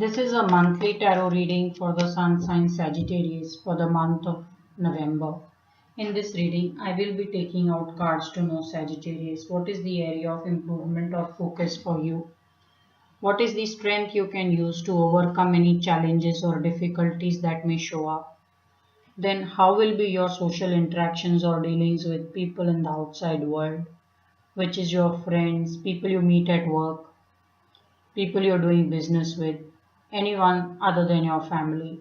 This is a monthly tarot reading for the sun sign Sagittarius for the month of November. In this reading, I will be taking out cards to know Sagittarius. What is the area of improvement or focus for you? What is the strength you can use to overcome any challenges or difficulties that may show up? Then, how will be your social interactions or dealings with people in the outside world, which is your friends, people you meet at work, people you're doing business with, anyone other than your family.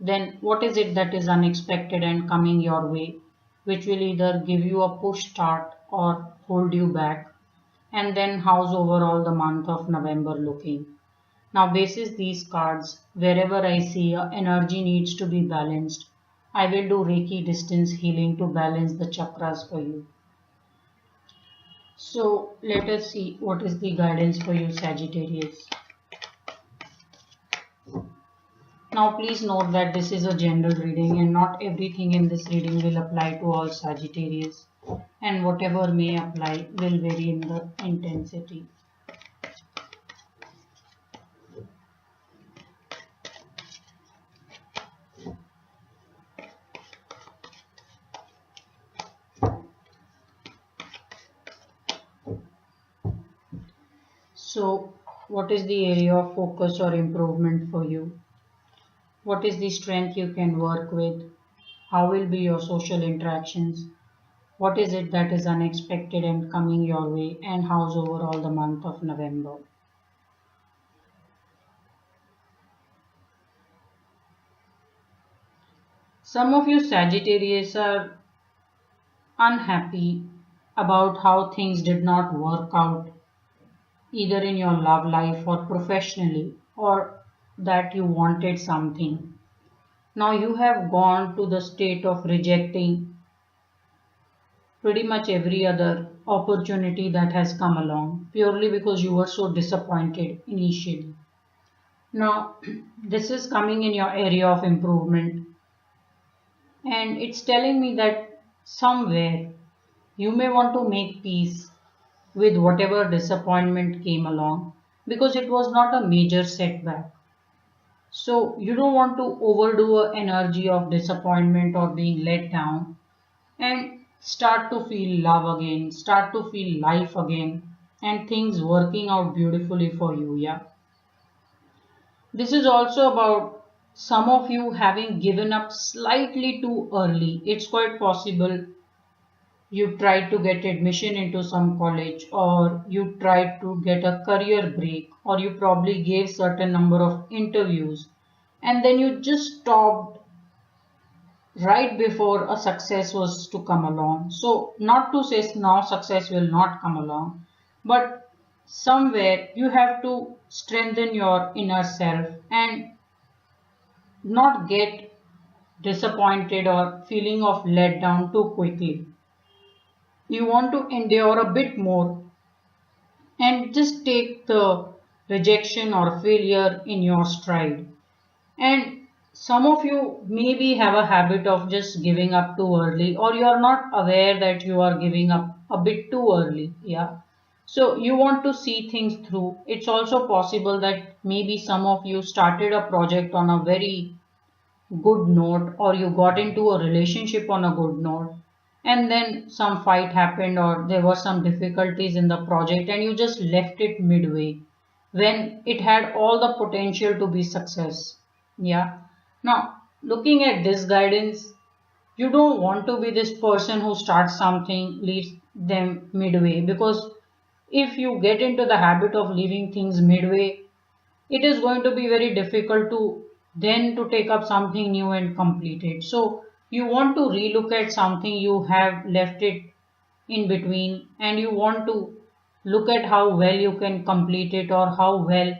Then what is it that is unexpected and coming your way, which will either give you a push start or hold you back? And then how's overall the month of November looking? Now, basis these cards, wherever I see energy needs to be balanced, I will do Reiki distance healing to balance the chakras for you. So let us see what is the guidance for you, Sagittarius. Now please note that this is a general reading and not everything in this reading will apply to all Sagittarius, and whatever may apply will vary in the intensity. So what is the area of focus or improvement for you? What is the strength you can work with? How will be your social interactions? What is it that is unexpected and coming your way? And how's overall the month of November? Some of you Sagittarius are unhappy about how things did not work out either in your love life or professionally, or that you wanted something. Now you have gone to the state of rejecting pretty much every other opportunity that has come along purely because you were so disappointed initially. Now this is coming in your area of improvement, and it's telling me that somewhere you may want to make peace with whatever disappointment came along because it was not a major setback. So you don't want to overdo an energy of disappointment or being let down, and start to feel love again, start to feel life again, and things working out beautifully for you. Yeah. This is also about some of you having given up slightly too early. It's quite possible you tried to get admission into some college, or you tried to get a career break, or you probably gave certain number of interviews, and then you just stopped right before a success was to come along. So not to say now success will not come along, but somewhere you have to strengthen your inner self and not get disappointed or feeling of let down too quickly. You want to endure a bit more and just take the rejection or failure in your stride. And some of you maybe have a habit of just giving up too early, or you are not aware that you are giving up a bit too early. Yeah. So you want to see things through. It's also possible that maybe some of you started a project on a very good note, or you got into a relationship on a good note, and then some fight happened or there were some difficulties in the project and you just left it midway when it had all the potential to be success. Yeah. Now looking at this guidance, you don't want to be this person who starts something, leaves them midway, because if you get into the habit of leaving things midway, it is going to be very difficult to then to take up something new and complete it. So you want to relook at something you have left it in between, and you want to look at how well you can complete it or how well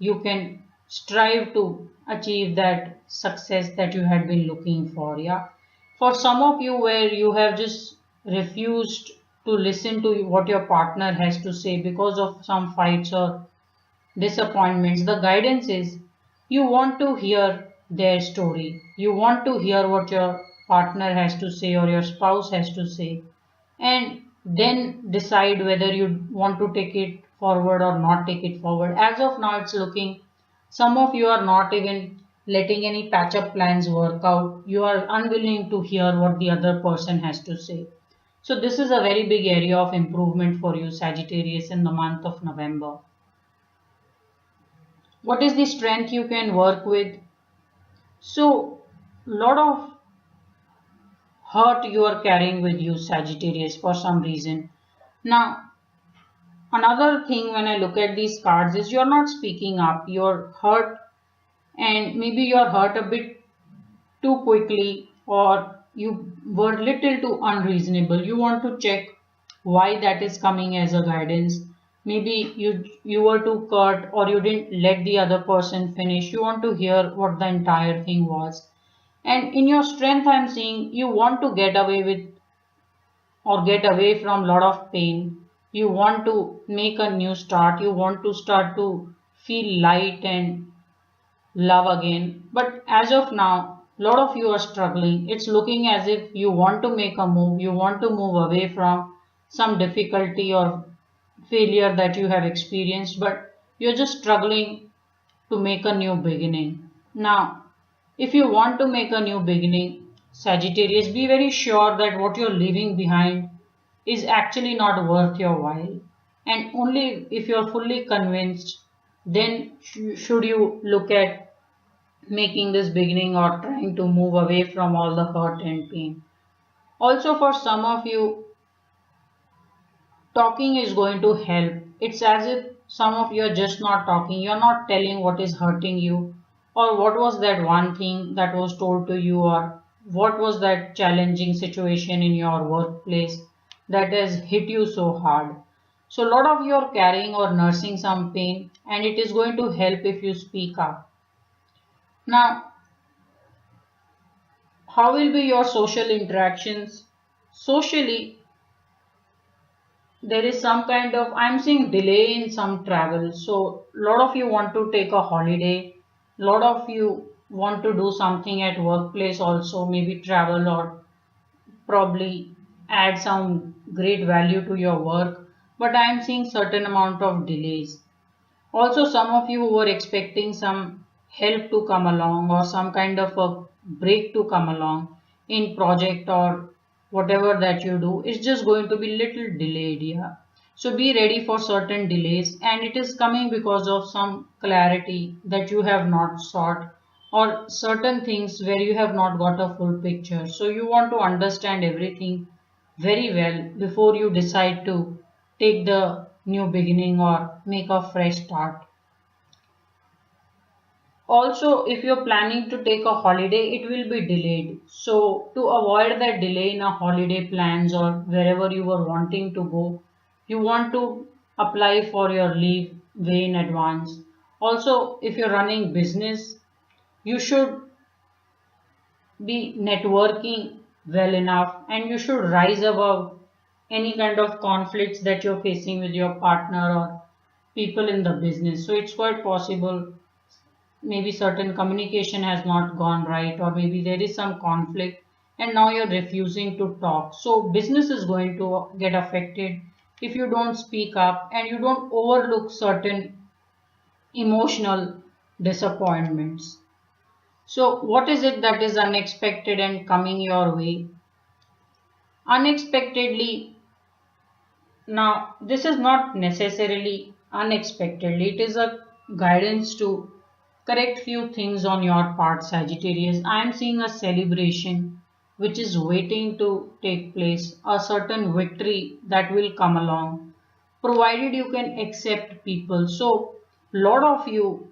you can strive to achieve that success that you had been looking for. Yeah. For some of you where you have just refused to listen to what your partner has to say because of some fights or disappointments, the guidance is you want to hear their story. You want to hear what your partner has to say or your spouse has to say, and then decide whether you want to take it forward or not take it forward. As of now, it's looking Some of you are not even letting any patch up plans work out. You are unwilling to hear what the other person has to say. So this is a very big area of improvement for you, Sagittarius, in the month of November. What is the strength you can work with? So, lot of hurt you are carrying with you, Sagittarius, for some reason. Now, another thing when I look at these cards is you're not speaking up. You're hurt, and maybe you're hurt a bit too quickly, or you were little too unreasonable. You want to check why that is coming as a guidance. Maybe you were too curt, or you didn't let the other person finish. You want to hear what the entire thing was. And in your strength, I'm seeing you want to get away with or get away from a lot of pain. You want to make a new start. You want to start to feel light and love again. But as of now, a lot of you are struggling. It's looking as if you want to make a move. You want to move away from some difficulty or failure that you have experienced, but you're just struggling to make a new beginning. Now, if you want to make a new beginning, Sagittarius, be very sure that what you're leaving behind is actually not worth your while. And only if you're fully convinced, then should you look at making this beginning or trying to move away from all the hurt and pain. Also, for some of you, talking is going to help. It's as if some of you are just not talking. You're not telling what is hurting you, or what was that one thing that was told to you, or what was that challenging situation in your workplace that has hit you so hard. So, a lot of you are carrying or nursing some pain, and it is going to help if you speak up. Now, how will be your social interactions? Socially, there is some kind of, I'm seeing delay in some travel. So a lot of you want to take a holiday. A lot of you want to do something at workplace also, maybe travel or probably add some great value to your work. But I am seeing certain amount of delays. Also, some of you were expecting some help to come along or some kind of a break to come along in project or whatever that you do. It's just going to be little delayed, yeah. So be ready for certain delays, and it is coming because of some clarity that you have not sought or certain things where you have not got a full picture. So you want to understand everything very well before you decide to take the new beginning or make a fresh start. Also, if you're planning to take a holiday, it will be delayed. So to avoid that delay in a holiday plans or wherever you were wanting to go, you want to apply for your leave way in advance. Also, if you're running business, you should be networking well enough, and you should rise above any kind of conflicts that you're facing with your partner or people in the business. So it's quite possible maybe certain communication has not gone right, or maybe there is some conflict and now you're refusing to talk. So business is going to get affected if you don't speak up and you don't overlook certain emotional disappointments. So what is it that is unexpected and coming your way? Unexpectedly, now this is not necessarily unexpectedly, it is a guidance to correct few things on your part, Sagittarius. I am seeing a celebration which is waiting to take place, a certain victory that will come along, provided you can accept people. So, lot of you,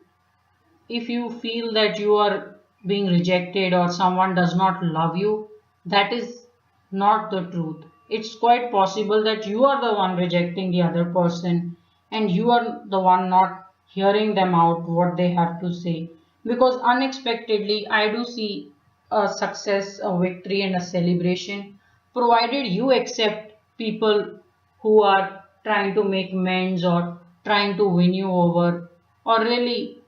if you feel that you are being rejected or someone does not love you, that is not the truth. It's quite possible that you are the one rejecting the other person and you are the one not hearing them out what they have to say. Because unexpectedly, I do see a success, a victory, and a celebration, provided you accept people who are trying to make amends or trying to win you over, or really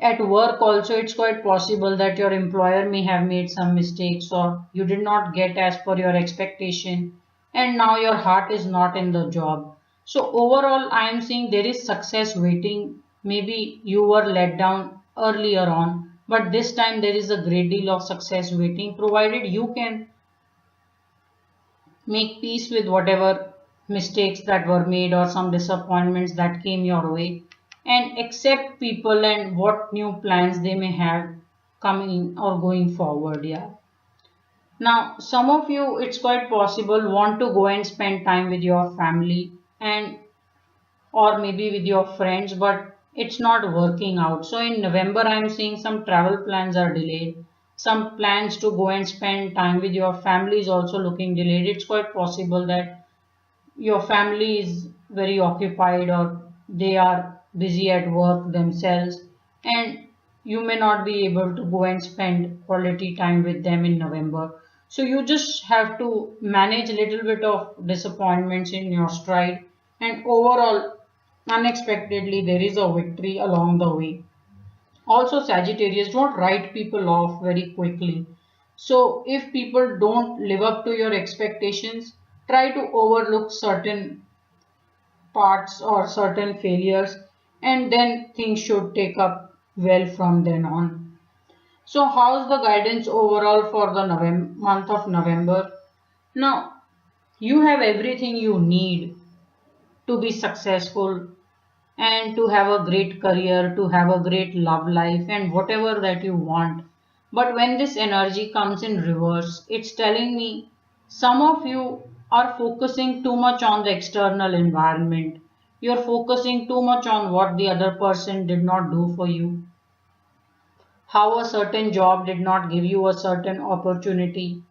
at work also, it's quite possible that your employer may have made some mistakes or you did not get as per your expectation, and now your heart is not in the job. So overall, I am seeing there is success waiting. Maybe you were let down earlier on, but this time there is a great deal of success waiting, provided you can make peace with whatever mistakes that were made or some disappointments that came your way, and accept people and what new plans they may have coming or going forward. Yeah. Now, some of you, it's quite possible, want to go and spend time with your family and or maybe with your friends, but it's not working out. So in November, I'm seeing some travel plans are delayed. Some plans to go and spend time with your family is also looking delayed. It's quite possible that your family is very occupied or they are busy at work themselves, and you may not be able to go and spend quality time with them in November. So you just have to manage a little bit of disappointments in your stride, and overall, unexpectedly, there is a victory along the way. Also, Sagittarius, don't write people off very quickly. So if people don't live up to your expectations, try to overlook certain parts or certain failures, and then things should take up well from then on. So how's the guidance overall for the month of November? Now, you have everything you need to be successful and to have a great career, to have a great love life, and whatever that you want. But when this energy comes in reverse, it's telling me some of you are focusing too much on the external environment. You're focusing too much on what the other person did not do for you, how a certain job did not give you a certain opportunity,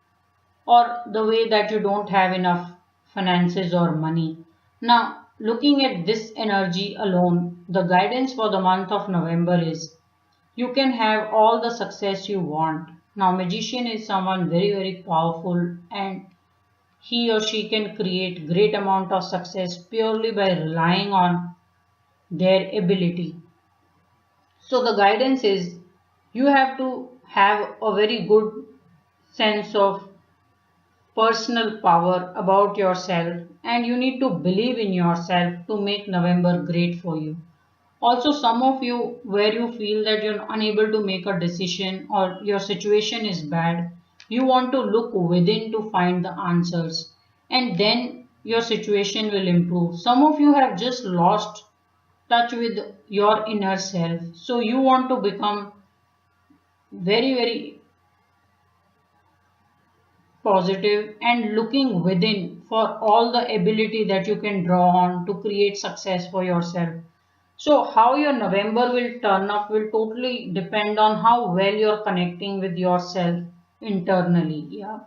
or the way that you don't have enough finances or money. Now, looking at this energy alone, the guidance for the month of November is you can have all the success you want. Now, magician is someone very, very powerful, and he or she can create great amount of success purely by relying on their ability. So the guidance is you have to have a very good sense of personal power about yourself, and you need to believe in yourself to make November great for you. Also, some of you where you feel that you're unable to make a decision or your situation is bad, you want to look within to find the answers, and then your situation will improve. Some of you have just lost touch with your inner self, so you want to become very, very positive and looking within for all the ability that you can draw on to create success for yourself. So how your November will turn up will totally depend on how well you're connecting with yourself internally. Yeah.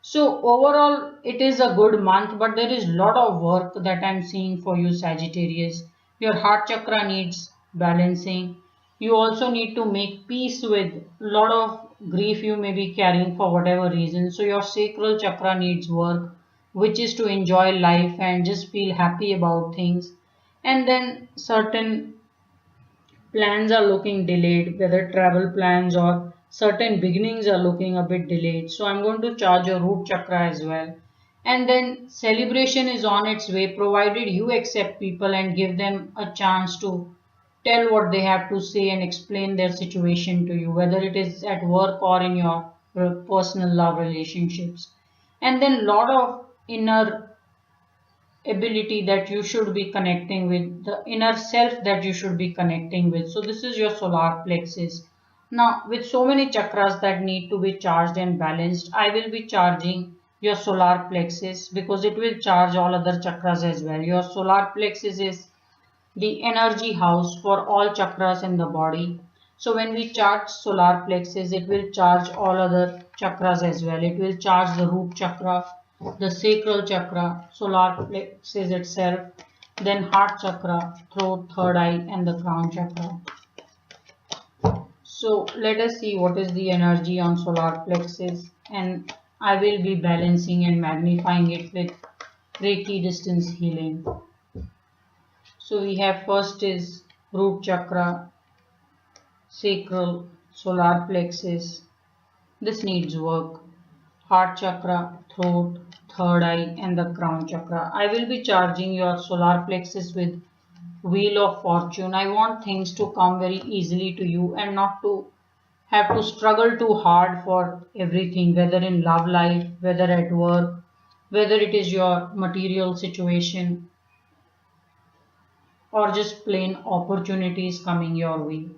So overall, it is a good month, but there is a lot of work that I'm seeing for you, Sagittarius. Your heart chakra needs balancing. You also need to make peace with a lot of grief you may be carrying for whatever reason. So your sacral chakra needs work, which is to enjoy life and just feel happy about things. And then certain plans are looking delayed, whether travel plans or certain beginnings are looking a bit delayed. So I'm going to charge your root chakra as well. And then celebration is on its way, provided you accept people and give them a chance to tell what they have to say and explain their situation to you, whether it is at work or in your personal love relationships. And then lot of inner ability that you should be connecting with, the inner self that you should be connecting with. So this is your solar plexus. Now, with so many chakras that need to be charged and balanced, I will be charging your solar plexus because it will charge all other chakras as well. Your solar plexus is the energy house for all chakras in the body. So when we charge solar plexus, it will charge all other chakras as well. It will charge the root chakra, the sacral chakra, solar plexus itself, then heart chakra, throat, third eye, and the crown chakra. So let us see what is the energy on solar plexus, and I will be balancing and magnifying it with Reiki distance healing. So we have first is root chakra, sacral, solar plexus. This needs work. Heart chakra, throat, third eye, and the crown chakra. I will be charging your solar plexus with wheel of fortune. I want things to come very easily to you and not to have to struggle too hard for everything, whether in love life, whether at work, whether it is your material situation, or just plain opportunities coming your way.